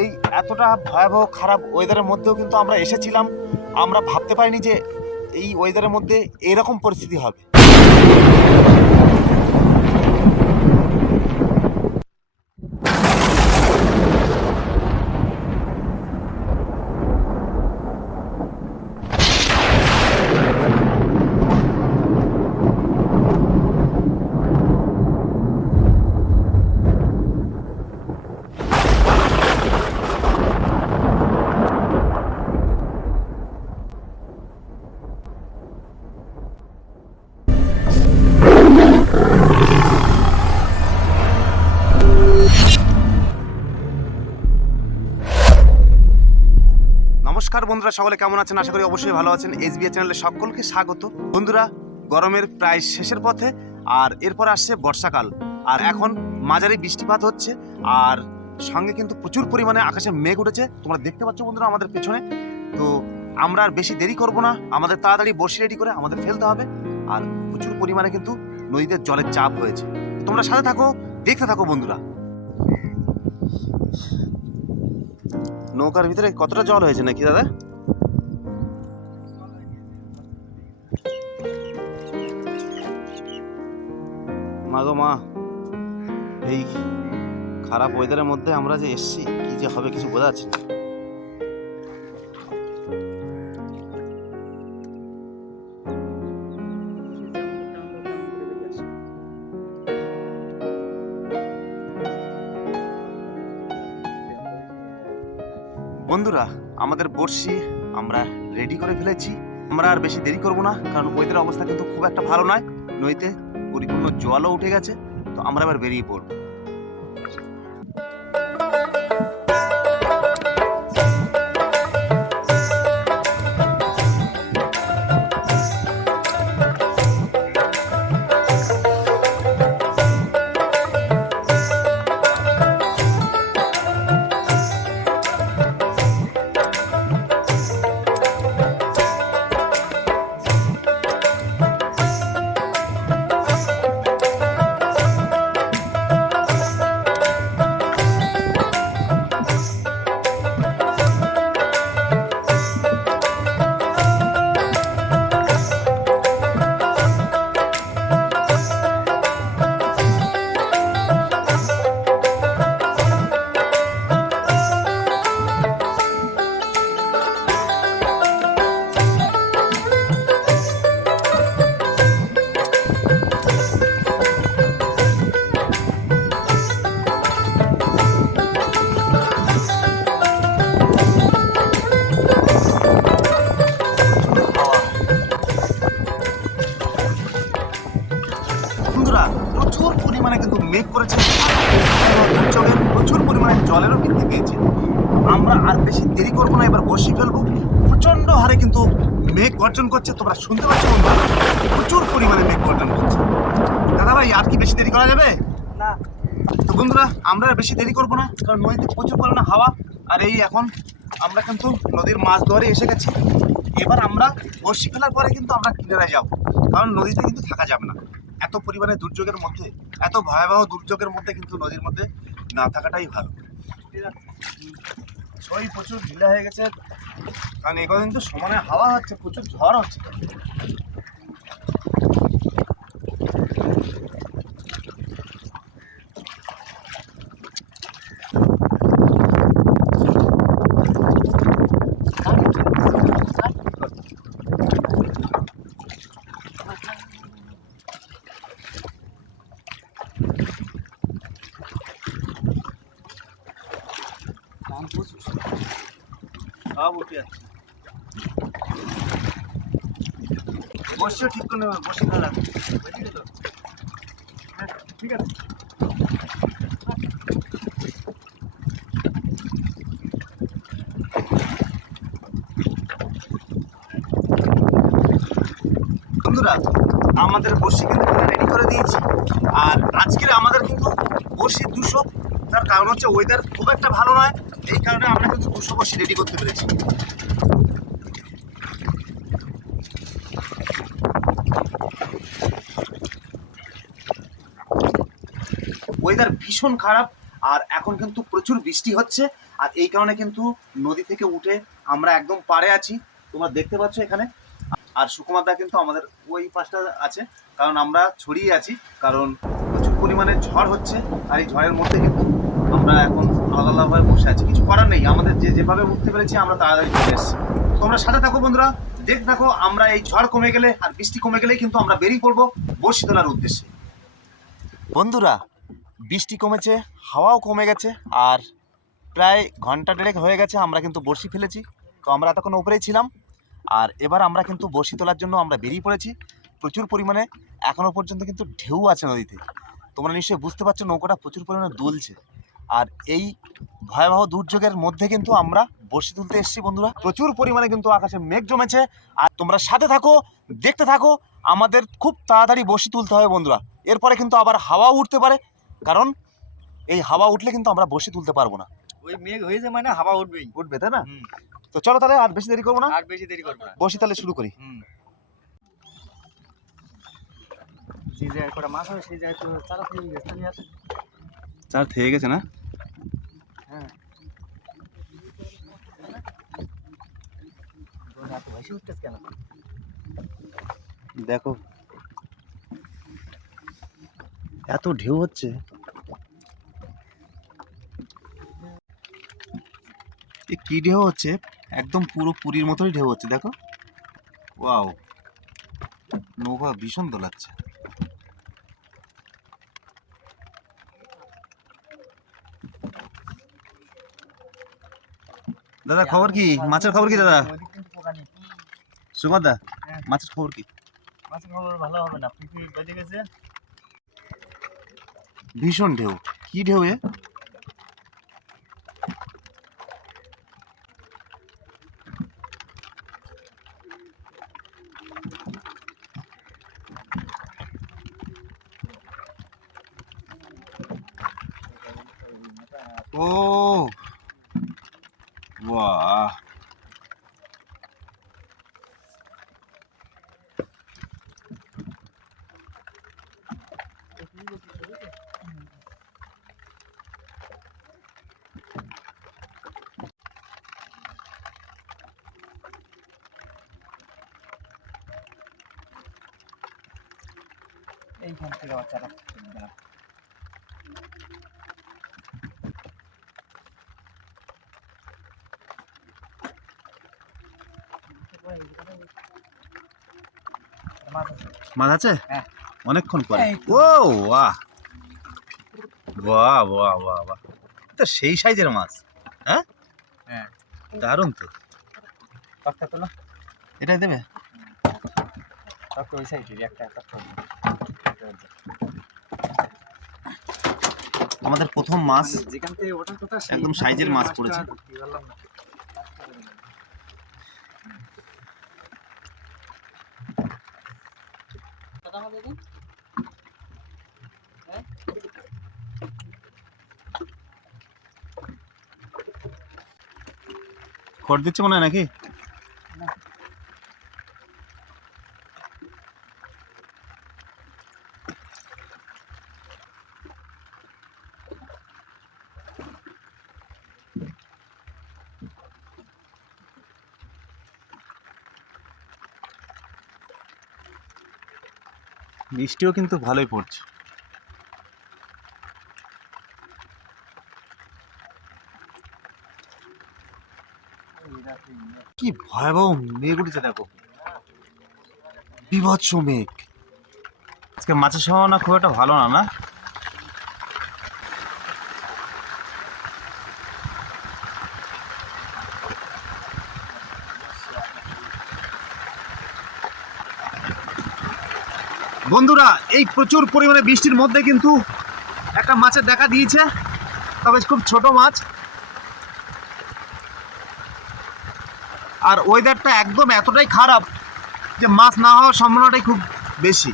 এই এতটা ভয়াবহ খারাপ ওয়েদারের মধ্যেও কিন্তু আমরা এসেছিলাম। আমরা ভাবতে পারিনি যে এই ওয়েদারের মধ্যে এরকম পরিস্থিতি হবে। বন্ধুরা, সকলে কেমন আছেন? আশা করি অবশ্যই ভালো আছেন। এসবিআই চ্যানেলে সকলকে স্বাগত। বন্ধুরা, গরমের প্রায় শেষের পথে, আর এরপর আসছে বর্ষাকাল। আর এখন মাঝারি বৃষ্টিপাত হচ্ছে, আর সঙ্গে কিন্তু প্রচুর পরিমাণে আকাশে মেঘ উঠেছে। তোমরা দেখতে পাচ্ছ বন্ধুরা আমাদের পেছনে। তো আমরা আর বেশি দেরি করব না। আমাদের তাড়াতাড়ি বসি রেডি করে আমাদের ফেলতে হবে। আর প্রচুর পরিমাণে কিন্তু নদীতে জলের চাপ হয়েছে। তোমরা সাথে থাকো, দেখতে থাকো বন্ধুরা। নৌকার ভিতরে কতটা জল হয়েছে নাকি, দাদা? মা গো মা, এই খারাপ ওয়েদারের মধ্যে আমরা যে এসছি, কি যে হবে কিছু বোঝা যাচ্ছে না। বন্ধুরা, আমাদের বড়শি আমরা রেডি করে ফেলেছি। আমরা আর বেশি দেরি করব না, কারণ ওয়েদার অবস্থা কিন্তু খুব একটা ভালো নয়। নইতে পরিপূর্ণ জলও উঠে গেছে, তো আমরা এবার বেরিয়ে পড়ব। প্রচুর পরিমাণে কিন্তু মেঘ করেছে। দুর্যোগে প্রচুর পরিমাণে জলেরও বৃদ্ধি পেয়েছে আমরা আর বেশি দেরি করব না এবার বসে ফেলব। প্রচণ্ড হারে কিন্তু মেঘ গর্জন করছে তোমরা শুনতে পাচ্ছ বন্ধুরা? প্রচুর পরিমাণে মেঘ গর্জন করছে। দাদা ভাই আর কি বেশি দেরি করা যাবে? না। তো বন্ধুরা আমরা আর বেশি দেরি করব না কারণ নদীতে প্রচুর পরিমাণে হাওয়া আর এই এখন আমরা কিন্তু নদীর মাছ ধরে এসে গেছি। এবার আমরা বসি ফেলার পরে কিন্তু আমরা কিনারায় যাব কারণ নদীতে কিন্তু থাকা যাবে না। এত পরিমাণে দুর্যোগের মধ্যে, এত ভয়াবহ দুর্যোগের মধ্যে কিন্তু নদীর মধ্যে না থাকাটাই ভালো। ছই প্রচুর ঢিলা হয়ে গেছে, কারণ এগুলো কিন্তু সমানে হাওয়া হচ্ছে, প্রচুর ঝড় হচ্ছে। সব উঠে যাচ্ছে ঠিক করে নেবে বসে ফেলা ঠিক আছে বন্ধুরা, আমাদের বসি কিন্তু রেডি করে দিয়েছি। আর আজকের আমাদের কিন্তু বসি দুশো তার কারণ হচ্ছে ওয়েদার খুব একটা ভালো নয়। এই কারণে আমরা কিন্তু দুশো বসি রেডি করতে পেরেছি। ওয়েদার ভীষণ খারাপ, আর এখন কিন্তু প্রচুর বৃষ্টি হচ্ছে, আর এই কারণে কিন্তু নদী থেকে উঠে আমরা একদম পাড়ে আছি। তোমরা দেখতে পাচ্ছ এখানে। আর সুকুমার দা কিন্তু আমাদের ওই পাশটা আছে, কারণ আমরা ছড়িয়ে আছি, কারণ প্রচুর পরিমাণে ঝড় হচ্ছে, আর এই ঝড়ের মধ্যে কিন্তু আমরা এখন আলাদা আলাদাভাবে বসে আছি, কিছু করার নেই। আমাদের যে যেভাবে উঠতে পেরেছি, আমরা তাড়াতাড়ি চলে এসেছি। তোমরা সাথে থাকো বন্ধুরা দেখ থাকো, আমরা এই ঝড় কমে গেলে আর বৃষ্টি কমে গেলে কিন্তু আমরা বেরিয়ে পড়ব বসি তোলার উদ্দেশ্যে। বন্ধুরা, বৃষ্টি কমেছে, হাওয়াও কমে গেছে, আর প্রায় ঘণ্টা দেড়েক হয়ে গেছে আমরা কিন্তু বড়শি ফেলেছি। তো আমরা এতক্ষণ উপরেই ছিলাম, আর এবার আমরা কিন্তু বড়শি তোলার জন্য আমরা বেরিয়ে পড়েছি। প্রচুর পরিমাণে এখনও পর্যন্ত কিন্তু ঢেউ আছে নদীতে। তোমরা নিশ্চয়ই বুঝতে পারছ, নৌকাটা প্রচুর পরিমাণে দুলছে। আর এই ভয়াবহ দুর্যোগের মধ্যে কিন্তু আমরা বড়শি তুলতে এসেছি বন্ধুরা। প্রচুর পরিমাণে কিন্তু আকাশে মেঘ জমেছে। আর তোমরা সাথে থাকো দেখতে থাকো। আমাদের খুব তাড়াতাড়ি বড়শি তুলতে হবে বন্ধুরা। এরপরে কিন্তু আবার হাওয়া উঠতে পারে কারণ এই হাওয়া উঠলে কিন্তু আমরা বসে তুলতে পারব না। ওই মেঘ হয়েছে মানে হাওয়া উঠবেই। উঠবে তাই না? হুম। তো চলো তাহলে আর বেশি দেরি করব না। আর বেশি দেরি করব না। বসি তাহলে শুরু করি। যে জায়গায় কটা মাছ হবে সেই জায়গায় তো চারা থেকে গেছে নিয়ে চার থেকে গেছে না? হ্যাঁ দেখো। এত ঢেউ হচ্ছে। কি ঢেউ হচ্ছে? একদম পুরো পুরীর মতোই ঢেউ হচ্ছে, দেখো। ওয়াও। নৌকা ভীষণ দোলাচ্ছে। দাদা খবর কি মাছের খবর কি দাদা ওদিক কিন্তু পোকা নেই সুমার দা হ্যাঁ। মাছের খবর কি মাছের খবর ভালো হবে না পৃথিবী বেঁধে গেছে ভীষণ ঢেউ কি ঢেউ এ ও বাহ এইখান থেকে আমার মাছ আছে? হ্যাঁ। অনেকক্ষণ পরে। ও বাহ। বাহ বাহ বাহ বাহ। তো সেই সাইজের মাছ হ্যাঁ? হ্যাঁ। দারুণ তো। পাক্কা তোলা। এটাই দেবে? পাক্কা ওই সাইডের একটা পাক্কা আমাদের প্রথম মাছ সেই একদম সাইজের মাছ পড়েছে। খড় দিচ্ছে মনে হয় নাকি? বৃষ্টিও কিন্তু ভালোই পড়ছে। কি ভয়াবহ মেঘ উঠেছে দেখো। বিভৎস মেঘ। আজকে মাছের সম্ভাবনা খুব একটা ভালো না না? বন্ধুরা, এই প্রচুর পরিমাণে বৃষ্টির মধ্যে কিন্তু একটা মাছের দেখা দিয়েছে, তবে খুব ছোট মাছ। আর ওয়েদারটা একদম এতটাই খারাপ যে মাছ না হওয়ার সম্ভাবনাটাই খুব বেশি।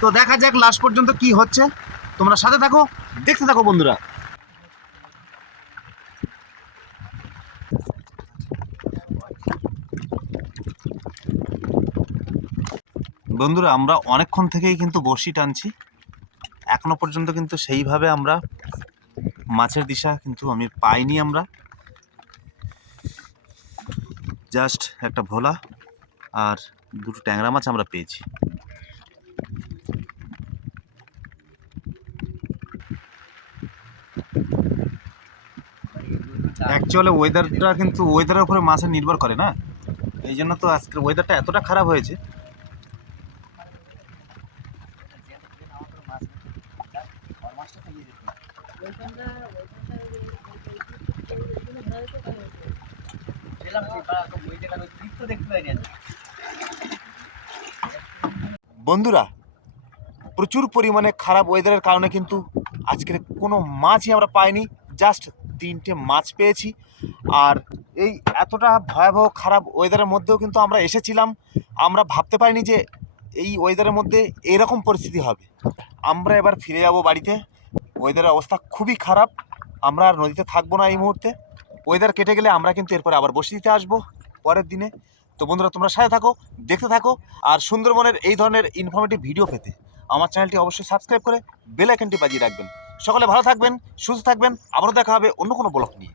তো দেখা যাক লাস্ট পর্যন্ত কি হচ্ছে। তোমরা সাথে থাকো, দেখতে থাকো বন্ধুরা। বন্ধুরা, আমরা অনেকক্ষণ থেকেই কিন্তু বড়শি টানছি। এখনও পর্যন্ত কিন্তু সেইভাবে আমরা মাছের দিশা কিন্তু আমি পাইনি আমরা। জাস্ট একটা ভোলা আর দুটো ট্যাংরা মাছ আমরা পেয়েছি। অ্যাকচুয়ালি ওয়েদারটা কিন্তু ওয়েদারের উপরে মাছের নির্ভর করে না। এই জন্য তো আজকের ওয়েদারটা এতটা খারাপ হয়েছে। বন্ধুরা, প্রচুর পরিমাণে খারাপ ওয়েদারের কারণে কিন্তু আজকের কোনো মাছই আমরা পাইনি জাস্ট তিনটে মাছ পেয়েছি। আর এই এতটা ভয়াবহ খারাপ ওয়েদারের মধ্যেও কিন্তু আমরা এসেছিলাম। আমরা ভাবতে পারিনি যে এই ওয়েদারের মধ্যে এরকম পরিস্থিতি হবে। আমরা এবার ফিরে যাব বাড়িতে। ওয়েদারের অবস্থা খুবই খারাপ। আমরা আর নদীতে থাকব না এই মুহূর্তে। ওয়েদার কেটে গেলে আমরা কিন্তু এরপরে আবার বসে দিতে আসব পরের দিনে। তো বন্ধুরা, তোমরা সাথে থাকো, দেখতে থাকো, আর সুন্দরবনের এই ধরনের ইনফরমেটিভ ভিডিও পেতে আমার চ্যানেলটি অবশ্যই সাবস্ক্রাইব করে বেল আইকনটি বাজিয়ে রাখবেন। সকলে ভালো থাকবেন, সুস্থ থাকবেন, আবারও দেখা হবে অন্য কোনো ব্লগ নিয়ে।